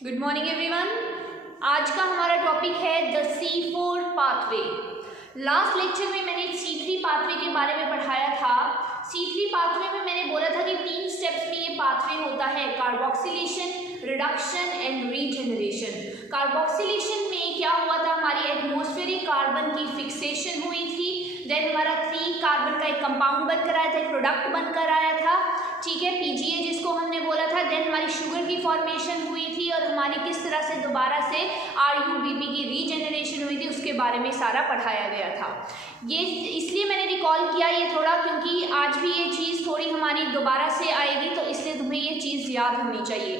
Good morning everyone. आज का हमारा टॉपिक है the C4 pathway. Last lecture में मैंने C3 पाथवे के बारे में पढ़ाया था। C3 पाथवे में मैंने बोला था कि 3 स्टेप्स में ये पाथवे होता है, carboxylation, reduction and regeneration. Carboxylation में क्या हुआ था, हमारी एटमॉस्फेरिक कार्बन की फिक्सेशन हुई थी, देन हमारा 3 कार्बन का एक कंपाउंड बनकर आया था, एक प्रोडक्ट बनकर आया था, ठीक है, PGA जिसको हमने बोला था। देन हमारी शुगर की फॉर्मेशन हुई थी और हमारी किस तरह से दोबारा से RUBP की रीजेनरेशन हुई थी उसके बारे में सारा पढ़ाया गया था। ये इसलिए मैंने रिकॉल किया ये थोड़ा, क्योंकि आज भी ये चीज़ थोड़ी हमारी दोबारा से आएगी, तो इसलिए तुम्हें ये चीज़ याद होनी चाहिए।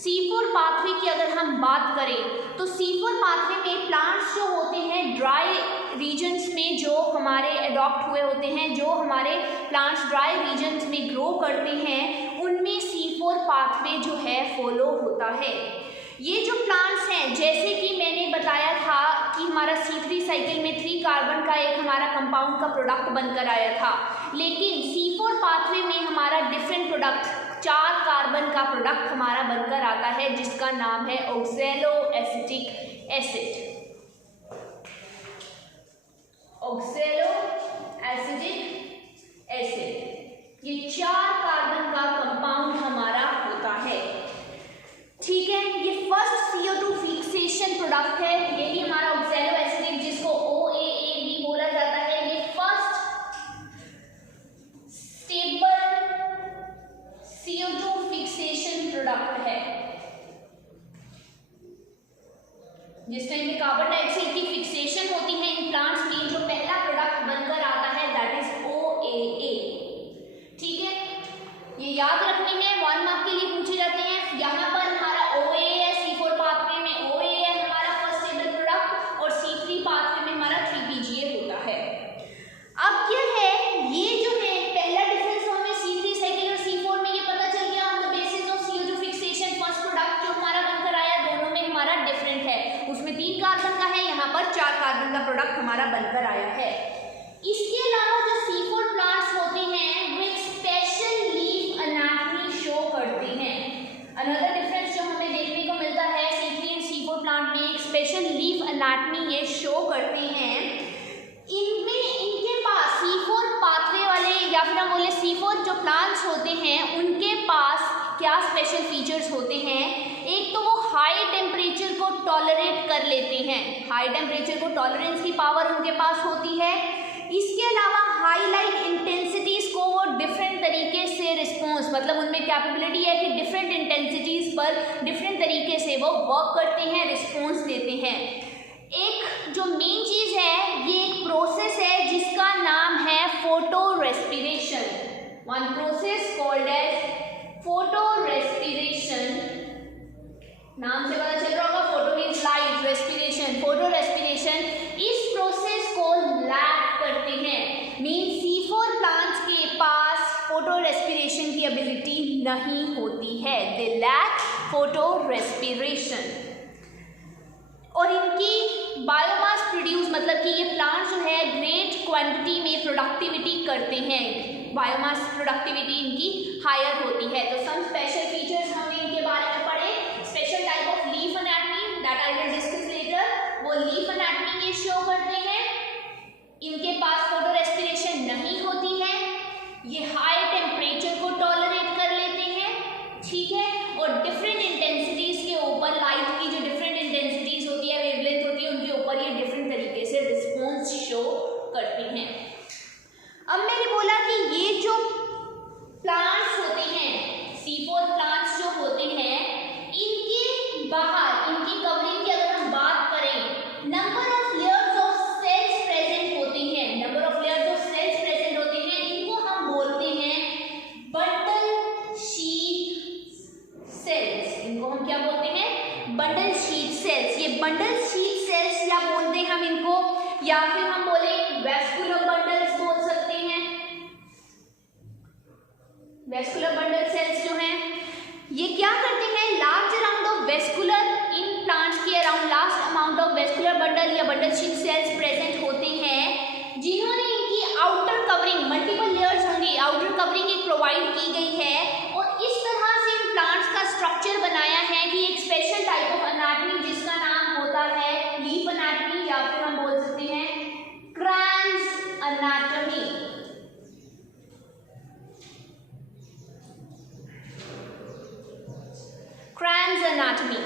C4 पाथवे की अगर हम बात करें तो C4 पाथवे में प्लांट्स जो होते हैं ड्राई रीजन्स में जो हमारे अडॉप्ट हुए होते हैं, जो हमारे प्लांट्स ड्राई रीजन्स में ग्रो करते हैं, उनमें C4 पाथवे जो है फॉलो होता है। ये जो प्लांट्स हैं, जैसे कि मैंने बताया था कि हमारा C3 साइकिल में 3 कार्बन का एक हमारा कंपाउंड का प्रोडक्ट बनकर आया था, लेकिन C4 पाथवे में हमारा डिफरेंट प्रोडक्ट 4 कार्बन का प्रोडक्ट हमारा बनकर आता है, जिसका नाम है ऑक्सैलोएसिटिक एसिड। ऑक्सैलोएसिटिक एसिड ये 4 कार्बन का कंपाउंड हमारा होता है, ठीक है। ये फर्स्ट CO2 फिक्सेशन प्रोडक्ट है, ये भी हमारा ऑक्सैलोएसिटिक जिसको OAA भी बोला जाता है। ये first stable CO2 fixation product है। जिस टाइम में कार्बन डाइऑक्साइड की फिक्सेशन होती है इन प्लांट्स में, जो पहला प्रोडक्ट बनकर आता है दैट इज OAA, ठीक है। ये याद रखने हैं, 1 मार्क के लिए पूछे जाते हैं। यहाँ पर हमारा OAA है, C4 पाथवे में OAA है हमारा फर्स्ट स्टेबल प्रोडक्ट, और C3 पाथवे में हमारा 3PGA होता है। अब क्या है, ये जो है पहला डिफरेंस हमें C3 साइकिल और C4 में ये पता चल गया on the basis of CO2 fixation. First product जो हमारा बनकर आया दोनों में हमारा डिफरेंट है, उसमें 3 कार्बन का है, यहाँ पर 4 कार्बन का प्रोडक्ट हमारा बनकर आया है। इसके अलावा जो C4 प्लांट्स होते हैं वो एक स्पेशल लीफ एनाटॉमी शो करते हैं। अनदर डिफरेंस जो हमें देखने को मिलता है C3 और C4 प्लांट में, एक स्पेशल लीफ एनाटॉमी ये शो करते हैं। इनमें इनके पास C4 पाथवे वाले या फिर हम बोले C4 जो प्लांट्स होते हैं उनके पास क्या स्पेशल फीचर्स होते हैं। एक तो वो हाई टेम्परेचर को टॉलरेट कर लेते हैं, हाई टेम्परेचर को टॉलरेंस की पावर उनके पास होती है। इसके अलावा हाई लाइट इंटेंसिटीज को वो डिफरेंट तरीके से रिस्पॉन्स, मतलब उनमें कैपेबिलिटी है कि डिफरेंट इंटेंसिटीज पर डिफरेंट तरीके से वो वर्क करते हैं, रिस्पॉन्स देते हैं। एक जो मेन चीज़ है, ये एक प्रोसेस है जिसका नाम है photorespiration. One process called as photorespiration. नाम से पता चल रहा होगा, photo means light, respiration, photorespiration. इस प्रोसेस को लैक करते हैं, मीन C4 प्लांट्स के पास फोटो रेस्पिरेशन की एबिलिटी नहीं होती है, दे लैक फोटो रेस्पिरेशन। और इनकी बायोमास प्रोड्यूस, मतलब कि ये प्लांट जो है ग्रेट क्वांटिटी में प्रोडक्टिविटी करते हैं, बायोमास प्रोडक्टिविटी इनकी हायर होती है। तो सम स्पेशल फीचर्स हमने इनके बारे में पढ़े। Special type of leaf anatomy that I will discuss later, वो लीफ एनाटॉमी ये शो करते हैं। इनके पास फोटो रेस्पिरेशन नहीं होती है, ये हाई टेम्परेचर को टॉलरेट कर लेते हैं, ठीक है, और डिफरेंट इंटेंसिटीज के ऊपर, लाइट की जो डिफरेंट इंटेंसिटीज होती है, वेवलेंथ होती है, उनके ऊपर ये डिफरेंट तरीके से रिस्पॉन्स शो करते हैं। अब मैंने बोला कि ये जो प्लांट्स होते हैं, C4 प्लांट्स जो होते हैं, इनके बाहर, इनकी कवरिंग की अगर हम बात करें, number of layers of sales present होते हैं, number of layers of sales present होते हैं, इनको हम बोलते हैं बंडल शीट सेल्स। इनको हम क्या बोलते हैं, बंडल शीट सेल्स। ये बंडल शीट सेल्स या बोलते हैं हम इनको, या फिर हम बोले वेस्कुलर बंडल्स बोल सकते हैं। वेस्कुलर बंडल सेल्स जो हैं ये क्या करते हैं, large amount of vascular in plants के around large amount of vascular bundle या बंडल शीट सेल्स प्रेजेंट होते हैं, जिन्होंने इनकी आउटर कवरिंग, मल्टीपल लेयर्स होंगी, आउटर कवरिंग एक प्रोवाइड की गई है, और इस तरह से इन प्लांट्स का स्ट्रक्चर बनाया है कि एक स्पेशल टाइप एनाटमी,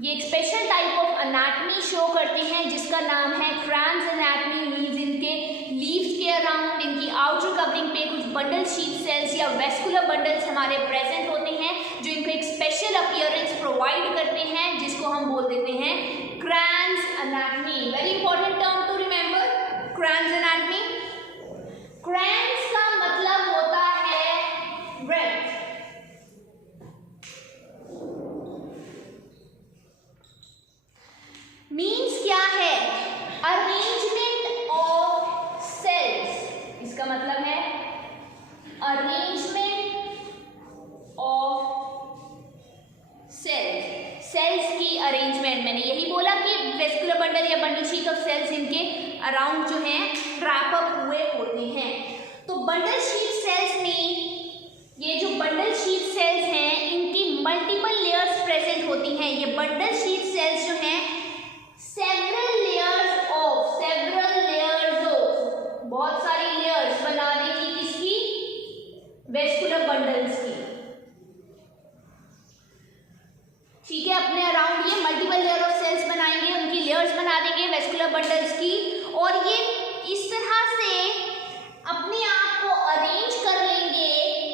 ये एक special type of anatomy show करते हैं जिसका नाम है क्रैन्स एनाटमी। मींस इनके लीव्स के अराउंड, इनकी आउटर कवरिंग पे कुछ बंडल शीट सेल्स या वेस्कुलर बंडल्स हमारे प्रेजेंट होते हैं जो इनको एक स्पेशल अपीयरेंस प्रोवाइड करते हैं जिसको हम बोल देते हैं Kranz anatomy. Very important term to remember, Kranz anatomy. Kranz का मतलब होता है ब्रेथ। मीन्स क्या है? Arrangement of cells. इसका मतलब है अरेंजमेंट ऑफ सेल्स, सेल्स की अरेंजमेंट। मैंने यही बोला कि वेस्कुलर बंडल या बंडल शीट ऑफ सेल्स इनके अराउंड जो है ट्रैप अप हुए होते हैं। तो बंडल शीट सेल्स में, ये जो बंडल शीट सेल्स हैं इनकी मल्टीपल लेयर्स प्रेजेंट होती हैं। ये बंडल शीट सेल्स जो हैं सेवरल लेयर्स ऑफ बहुत सारी लेयर्स बना देगी किसकी? वेस्कुलर बंडल्स की। ठीक है, अपने अराउंड ये मल्टीपल लेयर ऑफ सेल्स बनाएंगे, उनकी लेयर्स बना देंगे वेस्कुलर बंडल्स की, और ये इस तरह से अपने आप को अरेंज कर लेंगे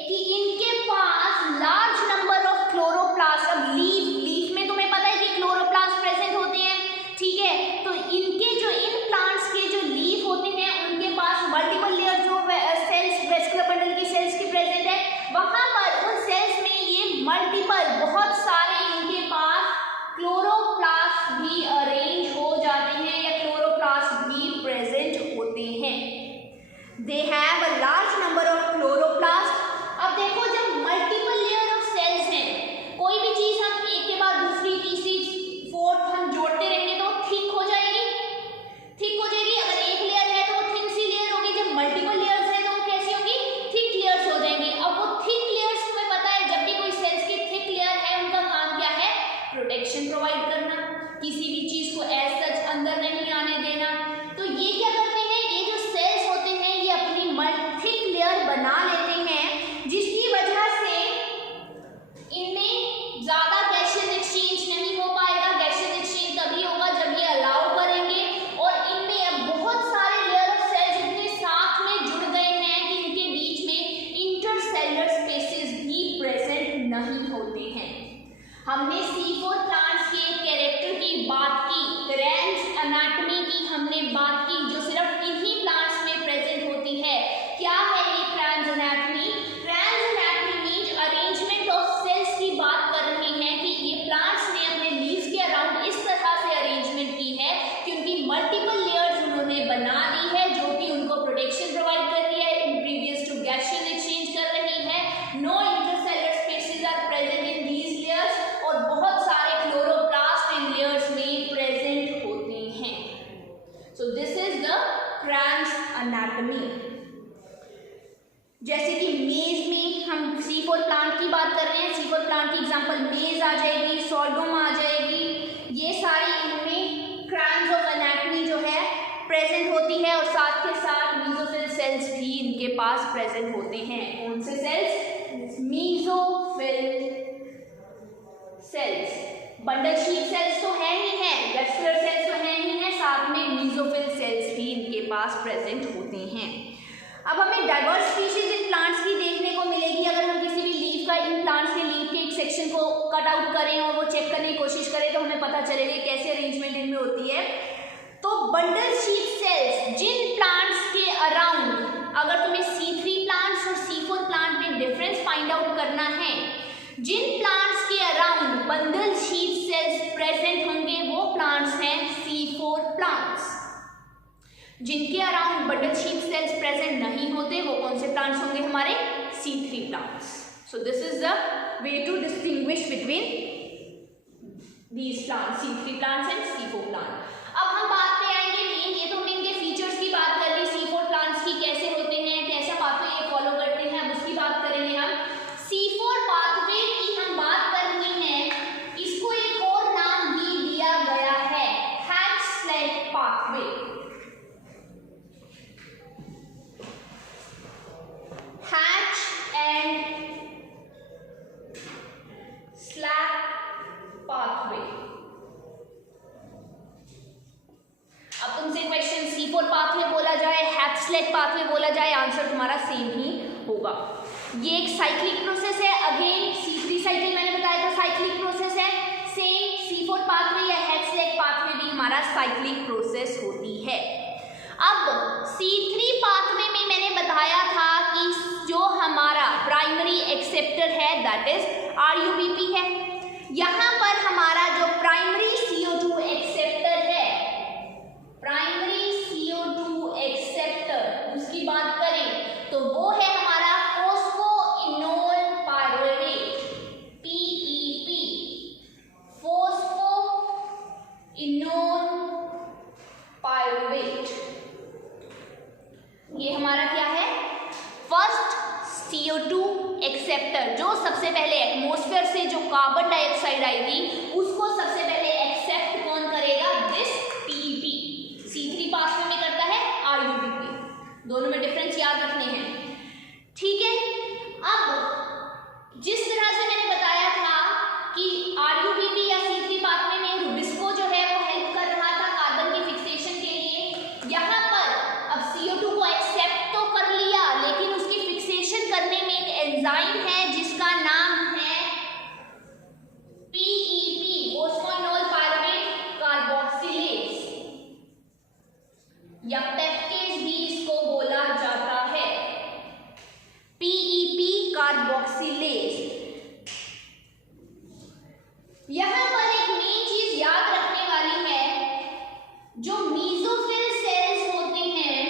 कि इनके पास लार्ज नंबर ऑफ क्लोरोप्लास्ट। अब लीफ में तुम्हें पता है कि क्लोरोप्लास्ट प्रेजेंट होते हैं, ठीक है? तो इनके जो इन प्लांट्स के जो लीफ होते हैं उनके पास मल्टीपल लेयर जो सेल्स वेस्कुलर बंडल की सेल्स की प्रेजेंट है, वहां पर उन सेल्स में ये मल्टीपल बहुत सारे इनके पास क्लोरोप्लास्ट भी अरेंज हो जाते हैं या क्लोरोप्लास्ट भी प्रेजेंट होते हैं। They have a large number of chloroplast. अब देखो, जब मल्टीपल लेयर ऑफ सेल्स हैं, कोई भी चीज हम एक के बाद दूसरी, तीसरी, फोर्थ हम जोड़ते रहेंगे तो थिक हो जाएगी, थिक हो जाएगी। अगर एक लेयर है तो वो थिन सी लेयर होगी, जब मल्टीपल लेयर्स है तो वो कैसी होगी? थिक लेयर्स हो जाएंगी। अब वो थिक लेयर्स, तुम्हें पता है जब भी कोई सेल्स की थिक लेयर है उनका काम क्या है? प्रोटेक्शन प्रोवाइड करना, किसी भी चीज को एज सच अंदर नहीं आने देना। तो ये क्या करते हैं? ये जो सेल्स होते हैं ये अपनी थिक लेयर बना लेते हैं जिसकी वजह से इनमें ज्यादा गैसियस एक्सचेंज नहीं हो पाएगा। गैसियस एक्सचेंज तभी होगा जब ये अलाउ करेंगे, और इनमें अब बहुत सारे लेयर ऑफ सेल्स इतने साथ में जुड़ गए हैं कि इनके बीच में इंटरसेलुलर स्पेसेस भी प्रेजेंट नहीं होते हैं। हमने C4 प्लांट्स के कैरेक्टर की बात की, क्रैन्स एनाटमी की हमने बात की जो सिर्फ इन्हीं प्लांट्स में प्रेजेंट होती है। क्या है ये Kranz anatomy? Kranz anatomy means arrangement of cells की बात कर रहे हैं कि ये प्लांट्स ने अपने लीव्स के अराउंड इस तरह से अरेंजमेंट की है कि उनकी मल्टीपल लेयर्स उन्होंने बना दी है जो कि उनको प्रोटेक्शन प्रोवाइड कर रही है, इम्पीरियस टू गैसियस एक्सचेंज कर रही है। No intercellular spaces are present in these layers, और बहुत सारे क्लोरोप्लास्ट इन लेयर्स में प्रेजेंट होते हैं। So this is the Kranz anatomy. जैसे कि मेज में हम C4 प्लांट की बात कर रहे हैं, C4 प्लांट की एग्जांपल मेज आ जाएगी, सॉर्गम आ जाएगी। ये सारी इनमें क्रैन्स ऑफ एनाटमी जो है प्रेजेंट होती है, और साथ के साथ मीजोफिल सेल्स भी इनके पास प्रेजेंट होते हैं। कौन से cells? Mesophyll cells. Bundle sheath cells तो है ही है, वेस्कुलर सेल्स तो है ही है, साथ में मीजोफिल सेल्स भी इनके पास प्रेजेंट होते हैं। अब हमें डाइवर्स स्पीशीज इन प्लांट्स की देखने को मिलेगी। अगर हम किसी भी लीफ का, इन प्लांट्स के लीफ के एक सेक्शन को कट आउट करें और वो चेक करने की कोशिश करें तो हमें पता चलेगा कैसे अरेंजमेंट इनमें होती है। तो बंडल शीट सेल्स जिन प्लांट्स के अराउंड, अगर तुम्हें C3 प्लांट्स और C4 प्लांट में डिफरेंस फाइंड आउट करना है, जिन प्लांट्स के around bundle sheath cells present होंगे वो प्लांट्स हैं C4 प्लांट्स। जिनके around bundle sheath cells present नहीं होते वो कौन से प्लांट्स होंगे? हमारे C3 plants. So this is the way to distinguish between these plants, C3 plants and C4 plant. अब हम बात पे आएंगे मेन, ये तो हमने इनके फीचर्स की बात कर ली, C4 प्लांट्स की कैसे होते हैं, कैसा पाथवे ये फॉलो करते हैं, अब उसकी बात करेंगे हम। C4 पाथवे की हम बात करनी है, इसको एक और नाम भी दिया गया है, hatch-slag pathway. Hatch and slag हमारा सेम ही होगा। ये एक साइक्लिक प्रोसेस है। अगेन C3 साइकिल मैंने बताया था साइक्लिक प्रोसेस है। सेम C4 पाथवे या हेक्स लेग पाथवे भी हमारा साइक्लिक प्रोसेस होती है। अब C3 पाथवे में मैंने बताया था कि जो हमारा प्राइमरी एक्सेप्टर है दैट इज RUBP है। यहाँ पर हमारा जो प्राइमरी CO2 एक्सेप्टर है, प्राइमरी CO2 एक्सेप्टर उसकी बात करें तो वो है हमारा phosphoenol pyruvate PEP, phosphoenol pyruvate. ये हमारा क्या है, फर्स्ट CO2 एक्सेप्टर, जो सबसे पहले एटमॉस्फेयर से जो कार्बन डाइऑक्साइड आएगी उसको सबसे पहले एक्सेप्ट कौन करेगा, दिस PEP। C3 पाथवे में करता है RUBP। दोनों में डिफरेंस याद रखने हैं, ठीक है। अब जिस तरह से मैंने बताया था कि RUBP या C3 पाथवे में रुबिस्को जो है वो हेल्प कर रहा था कार्बन की फिक्सेशन के लिए, यहाँ पर अब CO2 को एक्सेप्ट तो कर लिया लेकिन उसकी फिक्सेशन करने में एक एंजाइम है जिसका नाम है PEP, फोस्फोइनोल पायरुवेट कार्बोक्सिलेज या पेप्टेज भी इसको बोला जाता है, PEP कार्बोक्सिलेज। यहां पर एक मेन चीज याद रखने वाली है, जो मीजोफिल सेल्स होते हैं,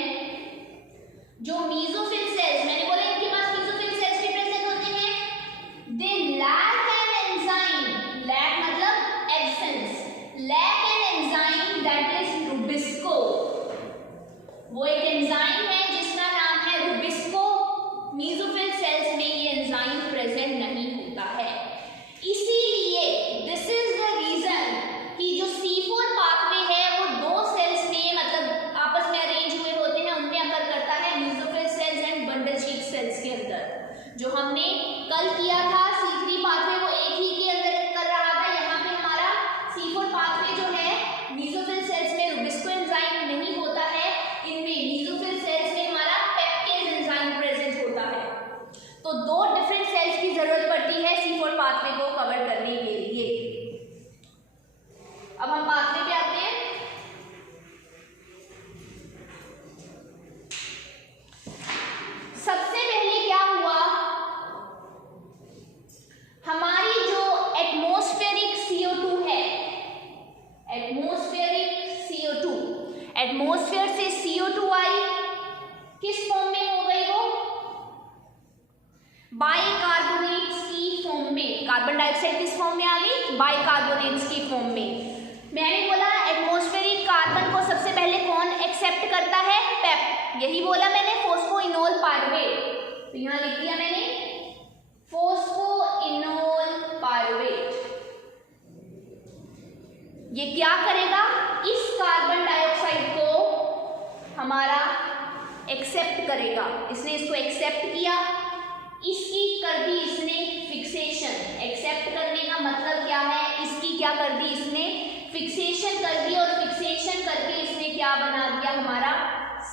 जो मीजोफिल सेल्स मैंने बोला इनके पास मीजोफिल सेल्स भी प्रेजेंट होते हैं, they lack an enzyme, lack मतलब absence, lack an enzyme that is rubisco. वो एक एंजाइम है जिसका नाम है रुबिस्को। मीजोफिल सेल्स में ये एंजाइम प्रेजेंट नहीं होता है, इसीलिए दिस इज द रीजन कि जो C4 पाथवे है वो दो सेल्स में मतलब आपस में अरेंज हुए होते हैं, उनमें अकर करता है mesophyll cells and bundle sheath sales के अंदर। जो हमने कल किया था C3 पाथवे वो एक ही के अंदर कर रहा था, यहाँ पे हमारा C4 पाथवे जो है मीजोफिल सेल्स में रुबिस्को एंजाइम नहीं होता है, इनमें मीजोफिल सेल्स में हमारा पेप्टेज एंजाइम प्रेजेंट होता है। तो दो डिफरेंट सेल्स की जरूरत पड़ती है C4 पाथवे को कवर करने के लिए। अब हम पाथवे पे आते हैं। सबसे पहले क्या हुआ, हमारी जो एटमॉस्फेरिक CO2 है, एटमॉस्फेरिक CO2, एटमॉस्फेयर से CO2 आई, किस फॉर्म में हो गई वो, बाइकार्बोनेट्स की फॉर्म में। कार्बन डाइऑक्साइड किस फॉर्म में आ गई, बाइकार्बोनेट्स की फॉर्म में। मैंने बोला एटमॉस्फेरिक कार्बन को सबसे पहले कौन एक्सेप्ट करता है, पेप, यही बोला मैंने, फोस्फोइनोल पायरुवेट। तो यहां लिख दिया मैंने फोस्फोइनोल पायरुवेट। ये क्या करेगा, इस कार्बन डाइऑक्साइड को हमारा एक्सेप्ट करेगा। इसने इसको एक्सेप्ट किया, इसकी कर दी इसने फिक्सेशन। एक्सेप्ट करने का मतलब क्या है, इसकी क्या कर दी इसने, फिक्सेशन कर दी, और फिक्सेशन करके इसने क्या बना दिया हमारा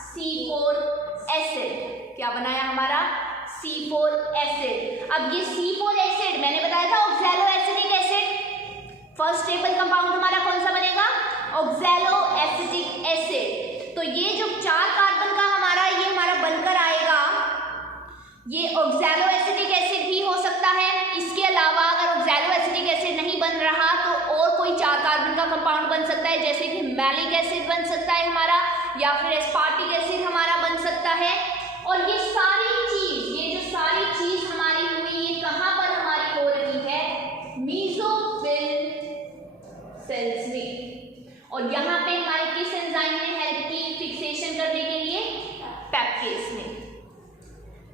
C4 एसिड। क्या बनाया हमारा C4 एसिड। अब ये C4 एसिड मैंने बताया था oxalo acetic acid, first stable compound हमारा कौन सा बनेगा, ऑक्सैलो एसिटिक एसिड। तो ये जो 4 कार्बन का हमारा ये हमारा बनकर आएगा, ये ऑक्सैलो एसिटिक एसिड भी हो सकता है। इसके अलावा अगर ऑक्सैलो एसिटिक एसिड नहीं बन रहा तो और कोई 4 कार्बन का कंपाउंड बन सकता है, जैसे कि मैलिक एसिड बन सकता है हमारा, या फिर एस्पार्टिक एसिड हमारा बन सकता है। और ये सारी चीज, ये जो सारी चीज हमारी हुई, ये कहाँ पर हमारी हो रही है, मीजोफिल सेल्स में। और यहाँ पे हमारे किस एंजाइम ने हेल्प की फिक्सेशन करने के लिए, पेप्टेज ने।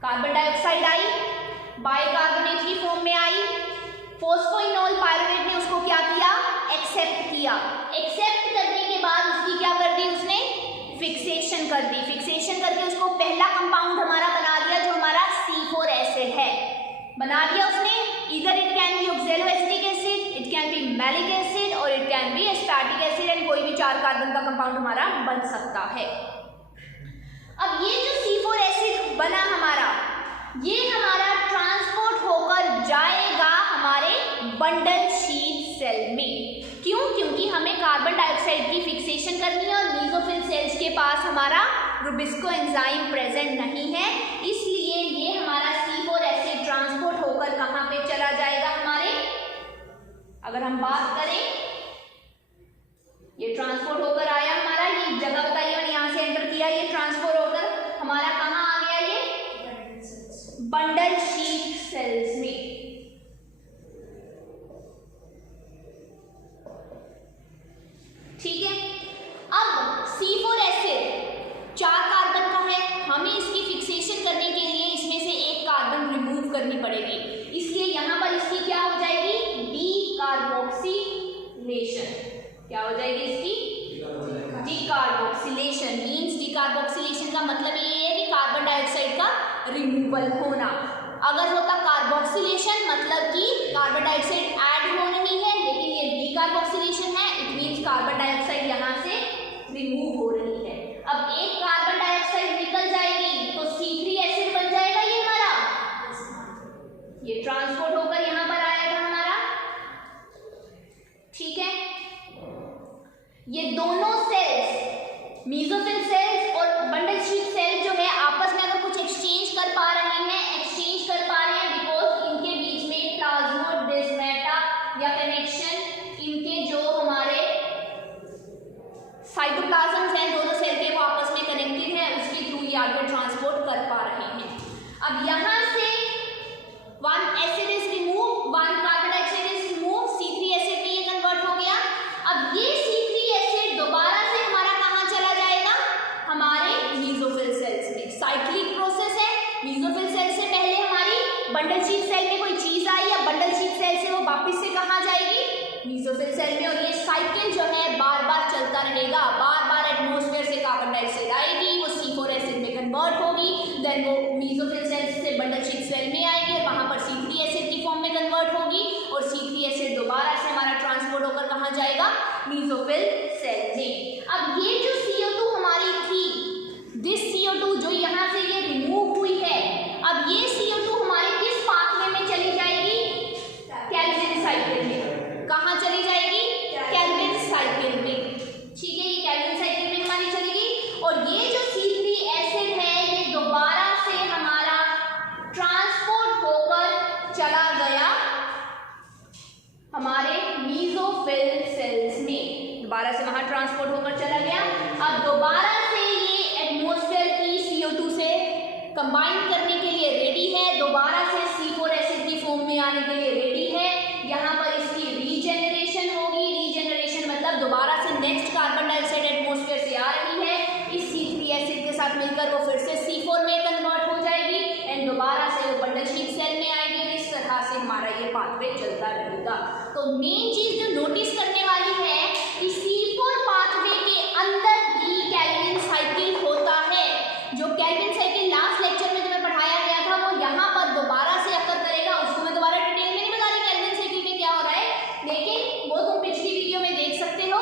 कार्बन डाइऑक्साइड आई, बाइकार्बोनेट की फॉर्म में आई, फोस्फोइनोल पायरुवेट ने उसको क्या किया, एक्सेप्ट किया। एक्सेप्ट करने के बाद उसकी क्या कर दी, उसने फिक्सेशन कर दी। फिक्सेशन करके उसको पहला कंपाउंड हमारा बना दिया जो हमारा C4 एसिड है, बना दिया उसने। इधर it can be oxaloacetic acid, it can be malic acid और it can be aspartic acid, and कोई भी 4 कार्बन का कंपाउंड हमारा बन सकता है। अब ये जो C4 एसिड बना हमारा, ये हमारा ट्रांसपोर्ट होकर जाएगा हमारे बंडल शीट सेल में। क्यों? क्योंकि हमें कार्बन डाइऑक्साइड की फिक्सेशन करनी है और मीसोफिल सेल्स के पास हमारा रुबिस्को एंजाइम प्रेजेंट नहीं है, इसलिए ये हमारा C4 एसिड ट्रांसपोर्ट होकर कहाँ पे चला जाएगा हमारे, अगर हम बात करें, ये ट्रांसपोर्ट होकर आया हमारा, ये जगह बताइए, मैंने यहां से एंटर किया, ये ट्रांसपोर्ट होकर हमारा कहाँ आ गया, ये बंडल शीट सेल्स में। ठीक है, अब C4 एसिड 4 कार्बन का है, हमें इसकी फिक्सेशन करने के लिए इसमें से एक कार्बन रिमूव करनी पड़ेगी, इसलिए यहां पर इसकी क्या हो जाएगी, डीकार्बोक्सिलेशन। क्या हो जाएगी इसकी, डीकार्बोक्सिलेशन। मींस डीकार्बोक्सिलेशन का मतलब ये है कि कार्बन डाइऑक्साइड का रिमूवल होना। अगर होता कार्बोक्सिलेशन मतलब कि कार्बन डाइऑक्साइड ऐड हो रही है, लेकिन ये डीकार्बोक्सिलेशन है, इट मींस कार्बन डाइऑक्साइड यहाँ से रिमूव हो रही है। अब एक कार्बन डाइऑक्साइड निकल जाएगी तो C3 एसिड बन जाएगा ये हमारा, ये ट्रांसपोर्ट होकर यहाँ पर आएगा हमारा। ठीक है, ये दोनों सेल्स, मीसोफिल सेल्स और बंडल शीट सेल्स जो है आपस में अगर कुछ एक्सचेंज कर पा रहे हैं, एक्सचेंज कर पा रहे हैं बिकॉज इनके बीच में प्लाज्मोडेस्माटा या कनेक्शन, इनके जो हमारे साइटोप्लाज्म्स हैं दोनों सेल के वो आपस में कनेक्टेड है, उसके थ्रू ये आगे ट्रांसपोर्ट कर पा रहे हैं। अब यहाँ से 1 acid is remove, 1 carbon dioxide is remove, C3 acid में ये कन्वर्ट हो गया। अब ये C3 एसिड दोबारा से हमारा कहाँ चला जाएगा, हमारे मीसोफिल सेल्स में। साइक्लिक प्रोसेस है, मीसोफिल सेल से पहले हमारी बंडल शीट सेल में कोई चीज आई या बंडल शीट सेल से वो वापस से कहाँ जाएगी, मीसोफिल सेल में, और ये साइकिल जो है बार बार चलता रहेगा। बार बार एटमॉस्फेयर से कार्बन डाइऑक्साइड आएगी, वो C4 एसिड में कन्वर्ट होगी, देन वो मीसोफिल सेल से बंडल शीट सेल में आएगी और वहां पर C3 एसिड की फॉर्म में कन्वर्ट होगी, और C3 एसिड दोबारा से हमारा ट्रांसपोर्ट होकर कहाँ जाएगा, मीसोफिल सेल में। अब ये जो CO2 हमारी थी, दिस CO2 जो यहाँ से ये रिमूव हुई है, अब ये CO2 हमारी किस पाथवे में चली जाएगी, कैल्विन साइकिल में। कहाँ चली जाएगी, कैल्विन साइकिल में। ठीक है, ये कैल्विन साइकिल में हमारी चलेगी, और ये जो C3 एसिड है ये दोबारा से हमारा ट्रांसपोर्ट होकर चला गया हमारे मीसोफिल सेल्स में, दोबारा से वहां ट्रांसपोर्ट होकर चला गया। अब दोबारा से ये एटमॉस्फेयर की CO2 से कंबाइन करने के लिए रेडी है, दोबारा से C4 एसिड की फॉर्म में आने के लिए रेडी है। यहाँ पर इसकी रीजेनरेशन होगी, रीजेनरेशन मतलब दोबारा से नेक्स्ट कार्बन डाइऑक्साइड एटमॉस्फेयर से आ रही है, इस C3 एसिड के साथ मिलकर वो फिर से C4 में कन्वर्ट हो जाएगी एंड दोबारा से वो बंडल शीट सेल में आएगी। इस तरह से हमारा ये पाथवे चलता रहेगा। तो मेन चीज जो नोटिस करने वाली है कि C4 पाथवे के अंदर भी कैल्विन साइकिल होता है। जो कैल्विन साइकिल लास्ट लेक्चर में तुम्हें पढ़ाया गया था वो यहाँ पर दोबारा से अकर करेगा, उसको मैं दोबारा डिटेल में नहीं बता रही कैल्विन साइकिल में क्या हो रहा है, लेकिन वो तुम पिछली वीडियो में देख सकते हो।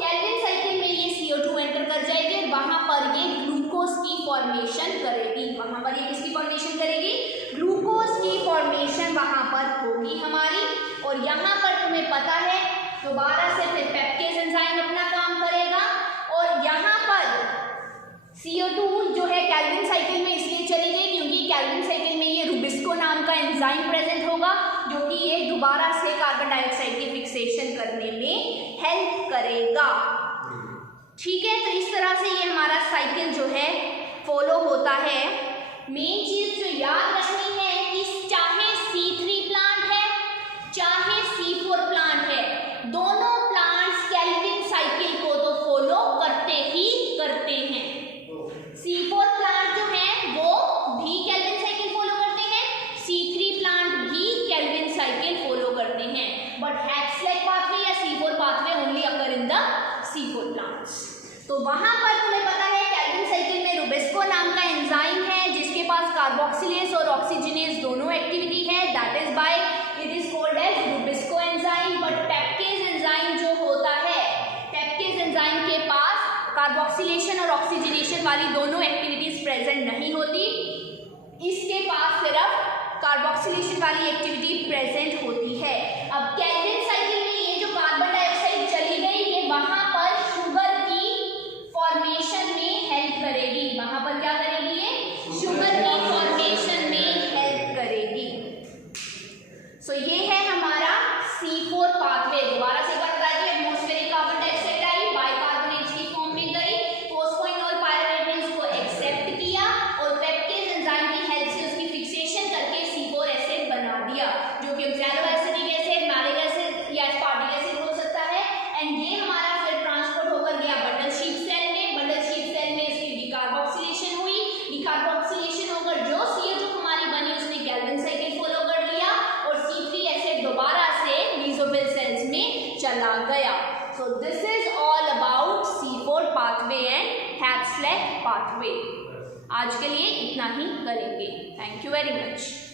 कैल्विन साइकिल में ये CO2 एंटर कर जाएगी और वहां पर ये ग्लूकोज की फॉर्मेशन करेगी। वहां पर ये किसकी फॉर्मेशन करेगी, ग्लूकोज की फॉर्मेशन वहां पर होगी हमारी। और यहाँ पर तुम्हें पता है दोबारा से फिर पेप्टेज एंजाइम अपना काम करेगा, और यहाँ पर CO2 जो है कैल्विन साइकिल में इसलिए चली गई क्योंकि कैल्विन साइकिल में ये रुबिस्को नाम का एंजाइम प्रेजेंट होगा जो कि ये दोबारा से कार्बन डाइऑक्साइड की फिक्सेशन करने में हेल्प करेगा। ठीक है, तो इस तरह से ये हमारा साइकिल जो है फॉलो होता है। मेन चीज जो याद रखनी है कि चाहे C3 प्लांट है चाहे C4 प्लांट है, दोनों प्लांट्स कैल्विन साइकिल को तो फॉलो करते ही करते हैं। C4 प्लांट जो है वो भी कैल्विन साइकिल फॉलो करते हैं, C3 प्लांट भी कैल्विन साइकिल फॉलो करते हैं, बट हैक्सलैक पाथवे या C4 pathway only occur in the C4 plants. तो वहां पर तुम्हें पता है कैल्विन साइकिल में रुबिस्को नाम का एंजाइम है जिसके पास कार्बोक्सिलेज और ऑक्सीजनेज दोनों एक्टिविटी है, that is by it is called as rubisco enzyme. But पेप्टेज एंजाइम जो होता है, पेप्टेज एंजाइम के पास कार्बोक्सिलेशन और ऑक्सीजनेशन वाली दोनों एक्टिविटीज प्रेजेंट नहीं होती। इसके पास सिर्फ कार्बोक्सिलेशन वाली एक्टिविटी प्रेजेंट होती है। अब केल्विन साइकिल में ये जो कार्बन डाइऑक्साइड चली गई, ये वहां पर शुगर की फॉर्मेशन में हेल्प करेगी। वहां पर क्या करेगी? ये शुगर की फॉर्मेशन में हेल्प करेगी। सो ये है हमारा C4 पाथवे। दोबारा से एक बार बता दिए, एटमॉस्फेरिक कार्बन डाइऑक्साइड आई, बाइकार्बोनेट्स की फॉर्म में गई, फॉस्फोइनोल पायरुवेट ने उसको एक्सेप्ट किया और पेप्टेज एंजाइम की हेल्प से उसकी फिक्सेशन करके C4 एसिड बना दिया, जो कि ऑक्सैलोएसिटिक एसिड, मैलिक एसिड या एस्पार्टिक एसिड हो सकता है। एंड ये हमारा फिर ट्रांसपोर्ट होकर गया बंडल शीट सेल में। बंडल शीट सेल में इसकी डिकार्बोक्सिलेशन हुई। डिकार्बोक्सिलेशन होकर जो CH2 हमारी बनी, उसने केल्विन साइकिल फॉलो कर लिया और C3 एसिड दोबारा से मेसोफिल सेल्स में चला गया। So this is all about C4 pathway and Hatch Slack pathway. आज के लिए इतना ही करेंगे। Thank you very much.